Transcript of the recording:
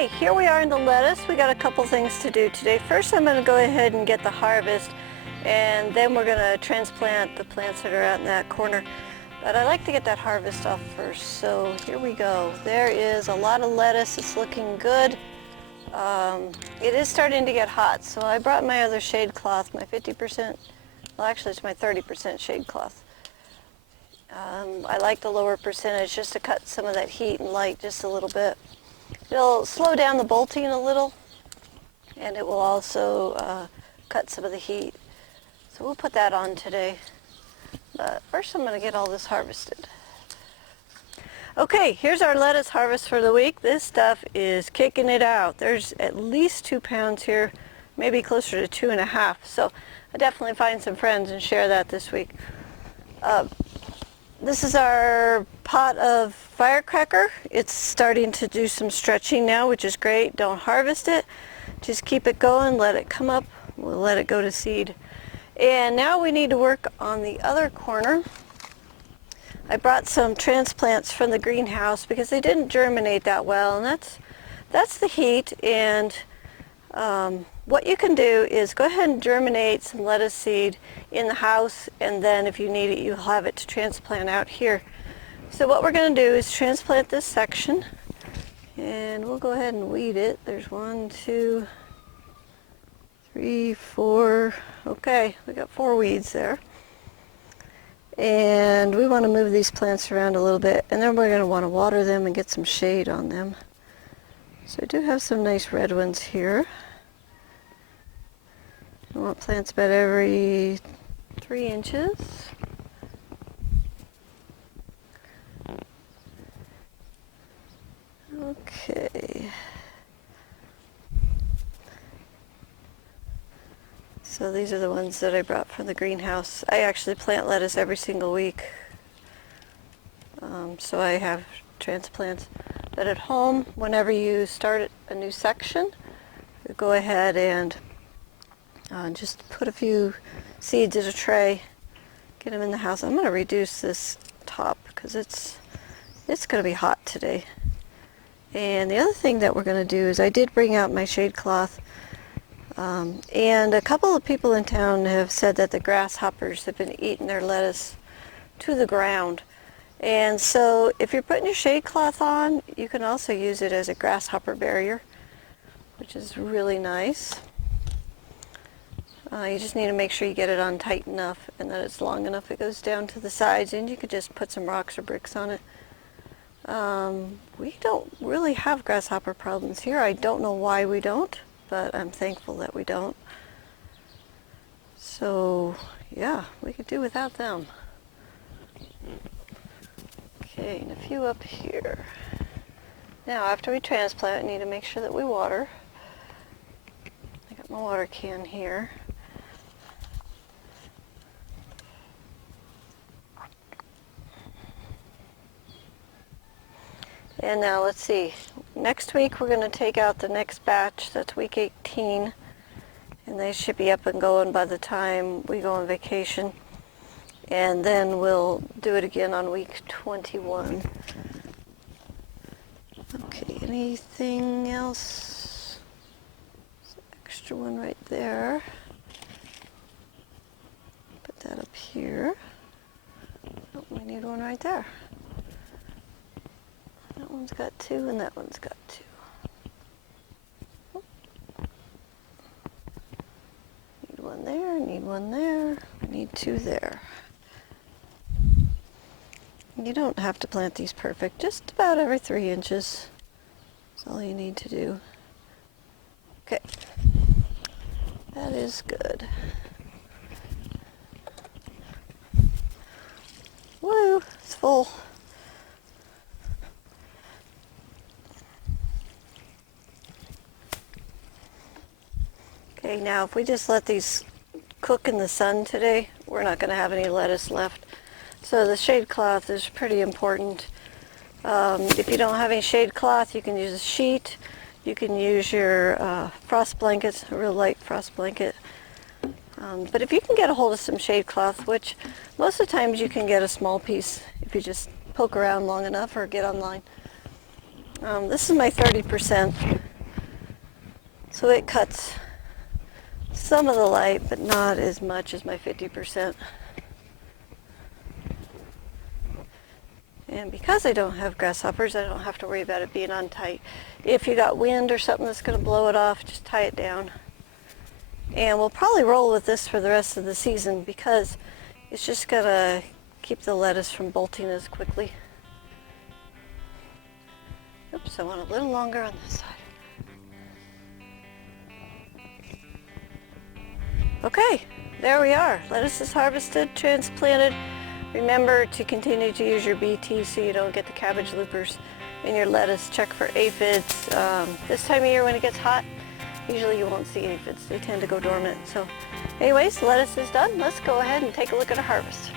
Okay, here we are in the lettuce. We got a couple things to do today. First, I'm going to go ahead and get the harvest, and then we're going to transplant the plants that are out in that corner. But I like to get that harvest off first. So here we go. There is a lot of lettuce. It's looking good. It is starting to get hot, so I brought my other shade cloth, my 50%, well actually it's my 30% shade cloth. I like the lower percentage just to cut some of that heat and light just a little bit. It'll slow down the bolting a little, and it will also cut some of the heat. So we'll put that on today. But first I'm going to get all this harvested. Okay, here's our lettuce harvest for the week. This stuff is kicking it out. There's at least 2 pounds here, maybe closer to 2.5. So I definitely find some friends and share that this week. This is our pot of firecracker. It's starting to do some stretching now, which is great. Don't harvest it. Just keep it going, let it come up. We'll let it go to seed. And now we need to work on the other corner. I brought some transplants from the greenhouse because they didn't germinate that well, and that's the heat. And what you can do is go ahead and germinate some lettuce seed in the house, and then if you need it, you'll have it to transplant out here. So what we're going to do is transplant this section, and we'll go ahead and weed it. There's 1, 2, 3, 4. Okay, we got 4 weeds there. And we want to move these plants around a little bit, and then we're going to want to water them and get some shade on them. So I do have some nice red ones here. I want plants about every 3 inches. Okay. So these are the ones that I brought from the greenhouse. I actually plant lettuce every single week. So I have transplants. But at home, whenever you start a new section, you go ahead and just put a few seeds in a tray, get them in the house. I'm going to reduce this top because it's going to be hot today. And the other thing that we're going to do is I did bring out my shade cloth, and a couple of people in town have said that the grasshoppers have been eating their lettuce to the ground. And so if you're putting your shade cloth on, you can also use it as a grasshopper barrier, which is really nice. You just need to make sure you get it on tight enough and that it's long enough it goes down to the sides, and you could just put some rocks or bricks on it. We don't really have grasshopper problems here. I don't know why we don't, but I'm thankful that we don't. So yeah, we could do without them. Okay, and a few up here. Now after we transplant, we need to make sure that we water. I got my water can here. And now let's see, next week we're going to take out the next batch. That's week 18, and they should be up and going by the time we go on vacation. And then we'll do it again on week 21. Okay, anything else? There's an extra one right there. Put that up here. Oh, we need one right there. That one's got 2 and that one's got 2. Oh. Need one there, need one there, I need 2 there. You don't have to plant these perfect, just about every 3 inches. That's all you need to do. Okay, that is good. Woo, it's full. Okay, now if we just let these cook in the sun today, we're not going to have any lettuce left. So the shade cloth is pretty important. If you don't have any shade cloth, you can use a sheet. You can use your frost blankets, a real light frost blanket. But if you can get a hold of some shade cloth, which most of the times you can get a small piece if you just poke around long enough or get online. This is my 30%. So it cuts some of the light, but not as much as my 50%. And because I don't have grasshoppers, I don't have to worry about it being on tight. If you got wind or something that's going to blow it off, just tie it down. And we'll probably roll with this for the rest of the season because it's just going to keep the lettuce from bolting as quickly. Oops, I want a little longer on this side. Okay, there we are. Lettuce is harvested, transplanted. Remember to continue to use your BT so you don't get the cabbage loopers in your lettuce. Check for aphids. This time of year when it gets hot, usually you won't see aphids. They tend to go dormant. So anyways, lettuce is done. Let's go ahead and take a look at our harvest.